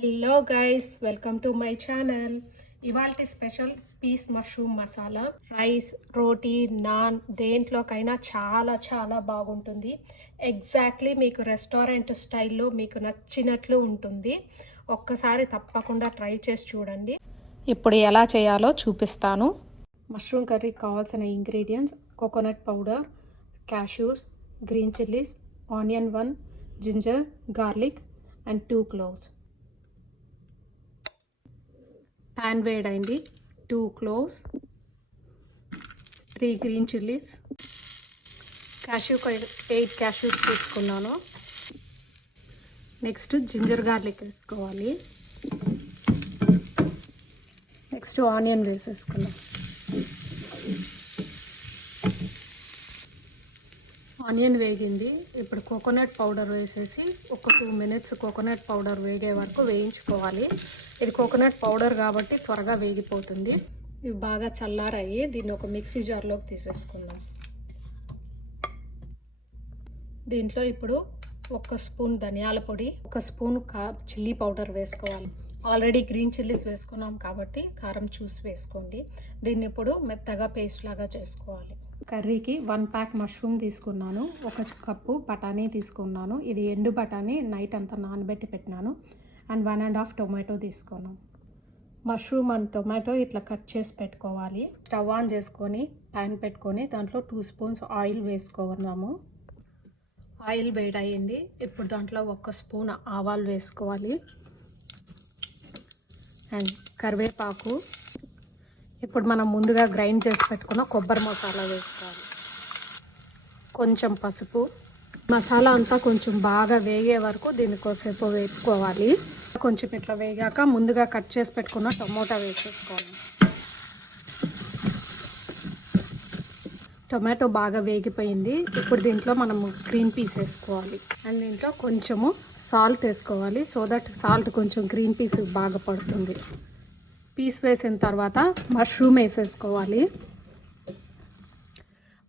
Hello guys, welcome to my channel. ఇవాల్టి special piece mushroom masala. Rice, roti, naan దేంట్లోకైనా చాలా చాలా బాగుంటుంది. ఎగ్జాక్ట్లీ మీకు రెస్టారెంట్ స్టైల్లో మీకు నచ్చినట్లు ఉంటుంది. ఒక్కసారి తప్పకుండా ట్రై చేసి చూడండి. ఇప్పుడు ఎలా చేయాలో చూపిస్తాను. మష్రూమ్ కర్రీకి కావాల్సిన ingredients: coconut powder, cashews, green chillies, onion 1, ginger, garlic and 2 cloves. Pan వేడైంది. 2 cloves, 3 గ్రీన్ చిల్లీస్, 8 క్యాష్యూస్ తీసుకున్నాను. నెక్స్ట్ జింజర్ గార్లిక్ వేసుకోవాలి. నెక్స్ట్ ఆనియన్ వేసేసుకున్నాం. ఆనియన్ వేగింది. ఇప్పుడు కోకోనట్ పౌడర్ వేసేసి ఒక 2 minutes కోకోనట్ పౌడర్ వేగే వరకు వేయించుకోవాలి. ఇది కోకోనట్ పౌడర్ కాబట్టి త్వరగా వేగిపోతుంది. ఇవి బాగా చల్లారాయి. దీన్ని ఒక మిక్సీ జార్లోకి తీసేసుకుందాం. దీంట్లో ఇప్పుడు 1 స్పూన్ ధనియాల పొడి, 1 స్పూన్ చిల్లీ పౌడర్ వేసుకోవాలి. ఆల్రెడీ గ్రీన్ చిల్లీస్ వేసుకున్నాం కాబట్టి కారం చూసి వేసుకోండి. దీన్ని ఇప్పుడు మెత్తగా పేస్ట్ లాగా చేసుకోవాలి. కర్రీకి 1 pack మష్రూమ్ తీసుకున్నాను. 1 కప్పు బఠానీ తీసుకున్నాను. ఇది ఎండు బఠానీ, నైట్ అంతా నానబెట్టి పెట్టినాను. అండ్ 1.5 టొమాటో తీసుకున్నాను. మష్రూమ్ అండ్ టొమాటో ఇట్లా కట్ చేసి పెట్టుకోవాలి. స్టవ్ ఆన్ చేసుకొని ప్యాన్ పెట్టుకొని దాంట్లో 2 స్పూన్స్ ఆయిల్ వేసుకున్నాము. ఆయిల్ వేడయింది. ఇప్పుడు దాంట్లో 1 స్పూన్ ఆవాలు వేసుకోవాలి. అండ్ కరివేపాకు. ఇప్పుడు మనం ముందుగా గ్రైండ్ చేసి పెట్టుకున్న కొబ్బరి మసాలా వేసుకోవాలి. కొంచెం పసుపు. మసాలా అంతా కొంచెం బాగా వేగే వరకు దీనికోసేపు వేపుకోవాలి. కొంచెం ఇట్లా వేగాక ముందుగా కట్ చేసి పెట్టుకున్న టమోటా వేసేసుకోవాలి. టొమాటో బాగా వేగిపోయింది. ఇప్పుడు దీంట్లో మనము గ్రీన్ పీస్ వేసుకోవాలి. అండ్ దీంట్లో కొంచెము సాల్ట్ వేసుకోవాలి. సో దట్ సాల్ట్ కొంచెం గ్రీన్ పీస్ బాగా పడుతుంది. పీస్ వేసిన తర్వాత మష్రూమ్ వేసేసుకోవాలి.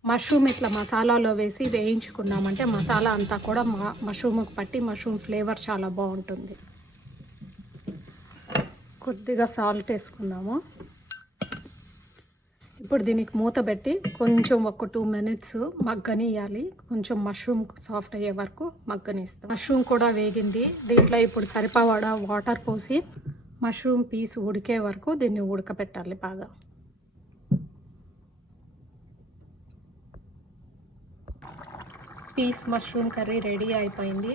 మష్రూమ్ ఇట్లా మసాలాలో వేసి వేయించుకున్నామంటే మసాలా అంతా కూడా మష్రూమ్కి పట్టి మష్రూమ్ ఫ్లేవర్ చాలా బాగుంటుంది. కొద్దిగా సాల్ట్ వేసుకున్నాము. ఇప్పుడు దీనికి మూత పెట్టి కొంచెం ఒక 2 minutes మగ్గనియాలి. కొంచెం మష్రూమ్ సాఫ్ట్ అయ్యే వరకు మగ్గనిస్తాం. మష్రూమ్ కూడా వేగింది. దీంట్లో ఇప్పుడు సరిపడా వాటర్ పోసి మష్రూమ్ పీస్ ఉడికే వరకు దీన్ని ఉడకపెట్టాలి బాగా. పీస్ మష్రూమ్ కర్రీ రెడీ అయిపోయింది.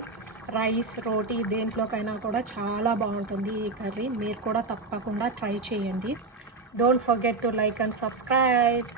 రైస్, రోటీ దేంట్లోకైనా కూడా చాలా బాగుంటుంది ఈ కర్రీ. మీరు కూడా తప్పకుండా ట్రై చేయండి. Don't forget to like and subscribe.